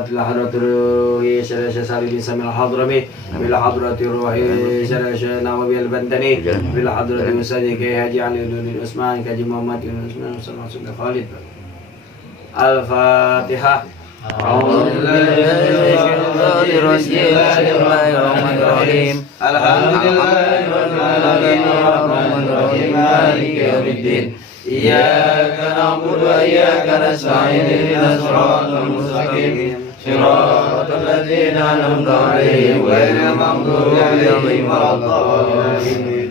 الفاتحة لحضرة روحي شرش سالي بن سمي الحضرمي بالحضرة روحي شرش نووي البندني بالحضرة مسجد كي هاجي علي بن عثمان كاجي محمد بن عثمان صلى الله عليه خالد الفاتحة. أعوذ بالله من الشيطان الرجيم. بسم الله الرحمن الرحيم. الحمد لله رب العالمين الرحمن الرحيم مالك يوم الدين إياك نعبد وإياك نستعين اهدنا الصراط المستقيم صراط الذين أنعمت عليهم غير المغضوب عليهم ولا الضالين.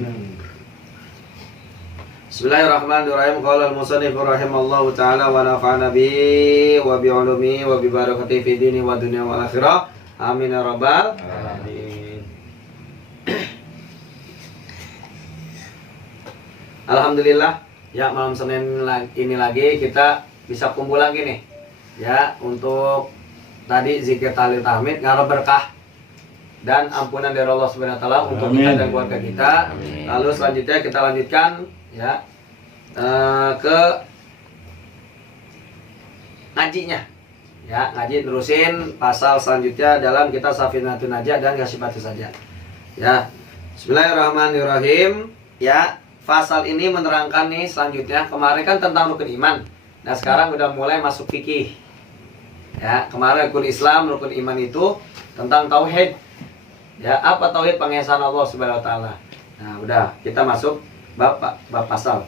Bismillahirrahmanirrahim. Qala al-musannif rahimallahu ta'ala wa nafa'ana bihi wa bi ulumihi wa bi barakatihi fi dini wa dunya wal akhirah. Amin ya rabbal alamin. Alhamdulillah, ya malam Senin ini lagi kita bisa kumpul lagi nih. Ya, untuk tadi zikir tahlil tahmid ngarep berkah dan ampunan dari Allah Subhanahu wa taala untuk kita dan keluarga kita. Amin. Lalu selanjutnya kita lanjutkan ya ke ngajinya. Ya, ngaji terusin pasal selanjutnya dalam kitab Safinatun Najah dan Ghasyifatus Sajah. Ya. Bismillahirrahmanirrahim. Ya, pasal ini menerangkan nih selanjutnya. Kemarin kan tentang rukun iman. Nah, sekarang udah mulai masuk fikih. Ya, kemarin rukun Islam, rukun iman itu tentang tauhid. Ya, apa tauhid? Pengesahan Allah Subhanahu wa taala. Nah, udah kita masuk bab pasal.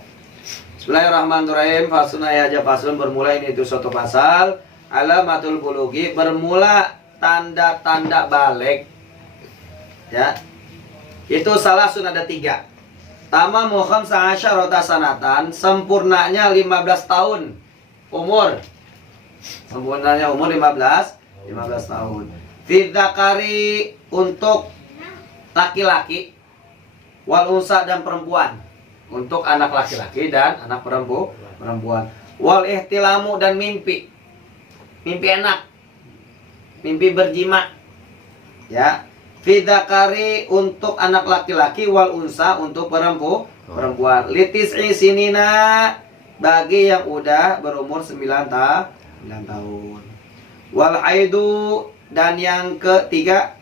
Bismillahirrahmanirrahim. Faslun aja faslun bermula ini itu suatu pasal. Alamatul bulugi bermula tanda-tanda balik. Ya. Itu salah sun ada 3. Tamamu khamsa asyarata sanatan, sempurnanya 15 tahun umur. Sempurnanya umur 15 tahun. Fi dzakari untuk laki-laki, wal unsa dan perempuan. Untuk anak laki-laki dan anak perempuan. Wal ihtilamu dan mimpi. Mimpi enak. Mimpi berjima. Ya. Fi dzakari untuk anak laki-laki, wal unsa untuk perempuan. Litis'i sinina bagi yang udah berumur 9 tahun. Wal haidu dan yang ketiga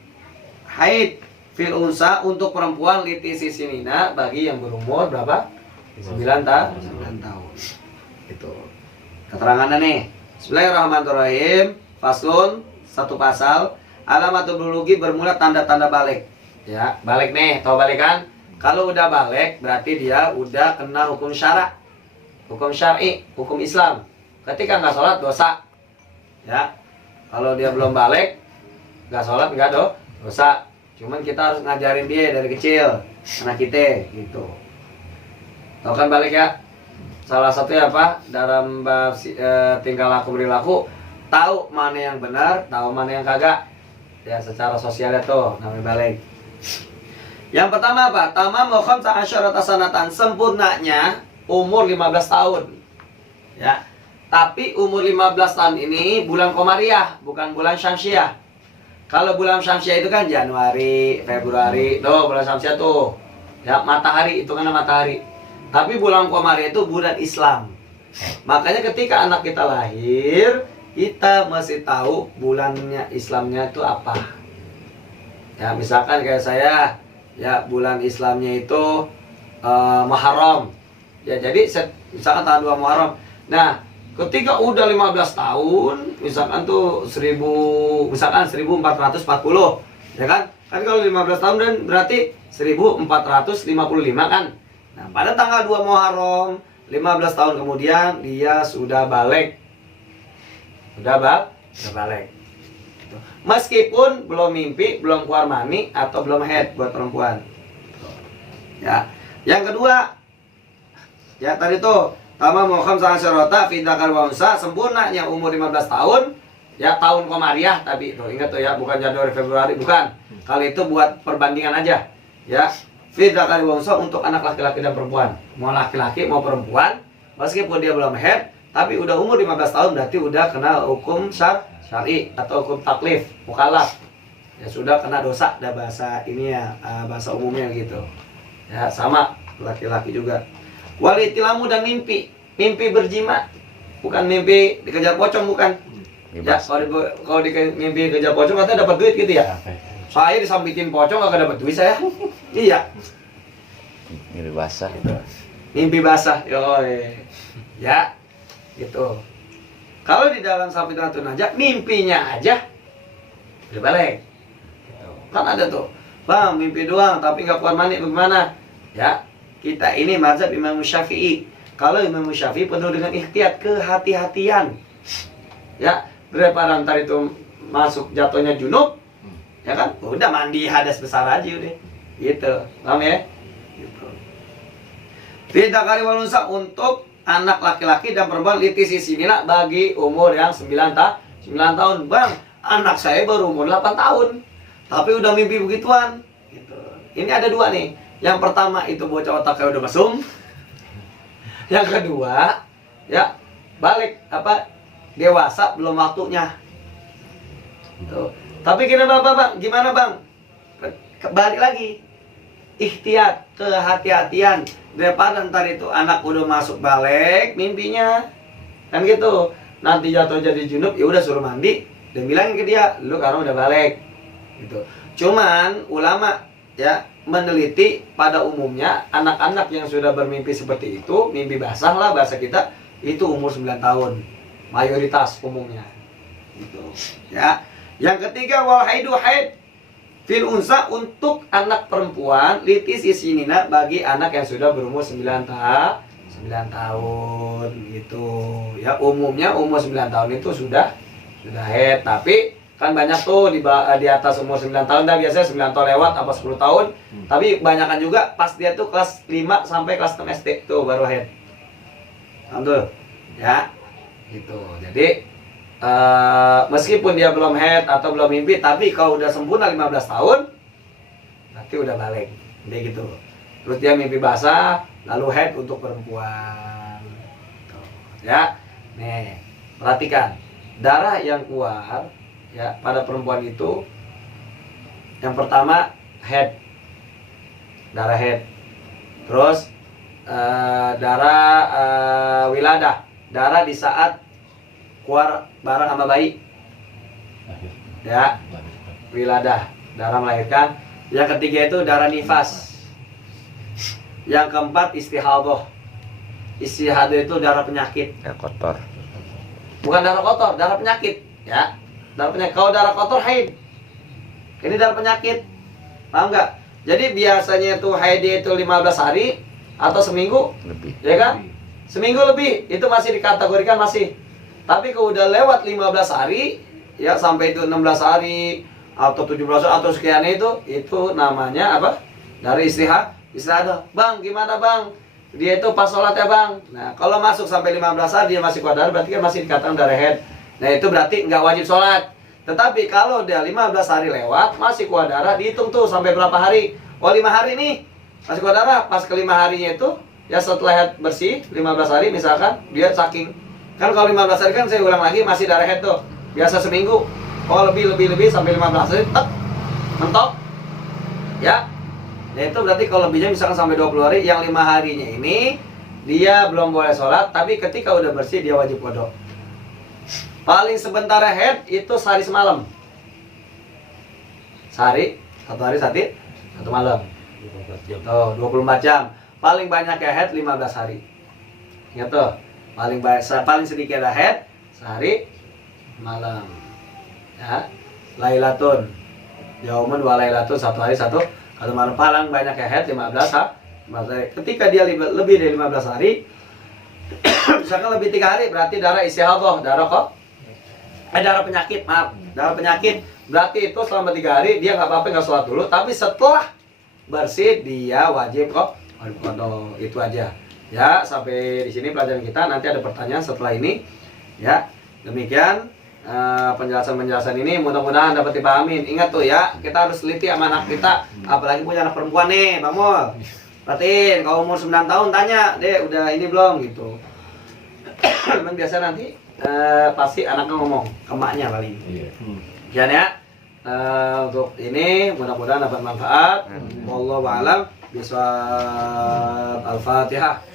haid fil unsa untuk perempuan litis'i sinina bagi yang berumur berapa? 9 tahun. Itu. Keterangannya nih. Bismillahirrahmanirrahim. Faslun, satu pasal. Alamatul bulugi bermula tanda-tanda balik. Ya, balik nih, tahu balik kan? Kalau udah balik berarti dia udah kena hukum syara. Hukum syar'i, hukum Islam. Ketika nggak sholat dosa. Ya. Kalau dia belum balik, nggak sholat nggak dosa. Cuman kita harus ngajarin dia dari kecil, anak kita gitu. Tahu kan balik ya? Salah satunya apa? Dalam bab tingkah laku perilaku, tahu mana yang benar, tahu mana yang kagak. Ya, secara sosialnya tuh namanya balik. Yang pertama apa? Tamamu khamsa asyarata sanatan, sempurnanya umur 15 tahun. Ya. Tapi umur 15 tahun ini bulan Komariah, bukan bulan Syamsiah. Kalau bulan Syamsiah itu kan Januari, Februari, tuh bulan Syamsiah tuh. Ya, matahari itu karena matahari. Tapi bulan Komariah itu bulan Islam. Makanya ketika anak kita lahir, kita masih tahu bulannya Islamnya itu apa. Ya, misalkan kayak saya, ya bulan Islamnya itu Muharram. Ya, jadi misalkan tanggal 2 Muharram. Nah, ketika udah 15 tahun, misalkan tuh 1440, ya kan? Kan kalau 15 tahun dan berarti 1455 kan? Nah, pada tanggal 2 Muharram, 15 tahun kemudian dia sudah balik. Udah balik. Meskipun belum mimpi, belum keluar mani atau belum haid buat perempuan. Ya. Yang kedua, ya tadi tuh tamamu khamsa asyarata fi dzakar wa unsa, sempurnanya umur 15 tahun, ya tahun Komariah tapi tuh ingat tuh ya, bukan Januari Februari, bukan. Kalau itu buat perbandingan aja. Ya. Fi dzakar wa unsa untuk anak laki-laki dan perempuan. Mau laki-laki mau perempuan, meskipun dia belum haid tapi udah umur 15 tahun berarti udah kena hukum syar'i atau hukum taklif, mukallaf. Ya sudah kena dosa, ada bahasa ini ya, bahasa umumnya gitu. Ya sama laki-laki juga. Walitilamu dan mimpi berjima. Bukan mimpi dikejar pocong, bukan. Ya, kalau di mimpi kejar pocong katanya dapat duit gitu ya. Saya disambitin pocong gak dapat duit saya. Iya. Mimpi basah. Mimpi basah, yoi. Ya, gitu. Kalau di dalam Safinatul Najah, mimpinya aja udah balik. Gitu. Kan ada tuh, bang mimpi doang tapi nggak kuat mandi bagaimana? Ya, kita ini mazhab Imam Syafi'i. Kalau Imam Syafi'i penuh dengan ikhtiat, kehati-hatian. Ya, daripada ntar itu masuk jatuhnya junub, ya kan? Udah mandi hadas besar aja udah. Gitu, paham ya? Gitu. Tidak kali walunsa untuk anak laki-laki dan perempuan litisi simina bagi umur yang 9 tahun. Bang, anak saya baru umur 8 tahun. Tapi udah mimpi begituan. Gitu. Ini ada dua nih. Yang pertama itu bocah otaknya udah mesum. Yang kedua, ya balik dewasa belum waktunya. Gitu. Tapi kenapa bang? Gimana bang? Balik lagi. Ikhtiat, kehati-hatian. Daripada ntar itu anak udah masuk balik mimpinya. Kan gitu. Nanti jatuh jadi junub, ya udah suruh mandi dan bilangin ke dia, lu karena udah balik. Gitu. Cuman ulama ya meneliti pada umumnya anak-anak yang sudah bermimpi seperti itu, mimpi basah lah bahasa kita, itu umur 9 tahun. Mayoritas umumnya. Gitu. Ya. Yang ketiga wal haidu haid fil unsa untuk anak perempuan litis isinina bagi anak yang sudah berumur 9 tahun gitu. Ya umumnya umur 9 tahun itu sudah haid, tapi kan banyak tuh di atas umur 9 tahun dah biasanya 9 tahun lewat apa 10 tahun. Tapi kebanyakan juga pas dia tuh kelas 5 sampai kelas 6 SD tuh baru haid. Tuh. Ya. Gitu. Jadi meskipun dia belum head atau belum mimpi, tapi kalau udah sempurna 15 tahun berarti udah balik. Jadi gitu. Terus dia mimpi basah, lalu head untuk perempuan. Tuh. Ya. Nih, perhatikan. Darah yang keluar ya pada perempuan itu yang pertama head. Darah head. Terus darah wiladah. Darah di saat keluar barang sama bayi, ya, wiladah, darah melahirkan. Yang ketiga itu darah nifas. Yang keempat istihadah. Istihadah itu darah penyakit. Darah kotor. Bukan darah kotor, darah penyakit, ya. Darah penyakit. Kalau darah kotor haid. Ini darah penyakit. Paham nggak? Jadi biasanya itu haid itu 15 hari atau seminggu Lebih. ya kan? Seminggu lebih itu masih dikategorikan masih. Tapi kalau udah lewat 15 hari, ya sampai itu 16 hari atau 17 hari atau sekian itu namanya apa? Dari istihadah. Bang, gimana bang? Dia itu pas sholat ya bang. Nah, kalau masuk sampai 15 hari dia masih kuat darah, berarti kan masih dikatakan darah haid. Nah, itu berarti nggak wajib sholat. Tetapi kalau udah 15 hari lewat, masih kuat darah, dihitung tuh sampai berapa hari. Oh 5 hari nih, masih kuat darah. Pas ke 5 harinya itu, ya setelah haid bersih, 15 hari misalkan, dia saking kan kalau 15 hari kan saya ulang lagi masih darah haid tuh. Biasa seminggu. Oh lebih sampai 15 hari tetap mentok. Ya. Ya itu berarti kalau lebihnya misalkan sampai 20 hari, yang 5 harinya ini dia belum boleh sholat, tapi ketika udah bersih dia wajib wudu. Paling sebentar haid itu sehari semalam. Sehari, satu hari satu malam. 24 jam. Paling banyak ya haid 15 hari. Ingat tuh. Paling sedikit haid sehari malam. Ya. Lailatun. Yaumun wa lailatun, satu hari satu malam. Paling banyak haid 15 hari. Ketika dia lebih dari 15 hari, misalkan lebih 3 hari berarti darah istihadah, darah penyakit, maaf. Darah penyakit berarti itu selama 3 hari dia nggak apa-apa nggak sholat dulu, tapi setelah bersih dia wajib qada. Itu aja. Ya, sampai di sini pelajaran kita. Nanti ada pertanyaan setelah ini. Ya, demikian penjelasan ini mudah-mudahan dapat dipahami. Ingat tuh ya, kita harus teliti sama anak kita. Apalagi punya anak perempuan nih, Bang Mul. Perhatiin, kalau umur 9 tahun tanya, "Dek, udah ini belum?" gitu. Memang biasa nanti pasti anaknya ngomong ke emaknya paling. Sekian ya. Untuk ini mudah-mudahan dapat manfaat. Wallahu a'lam bishawab. Al-Fatihah.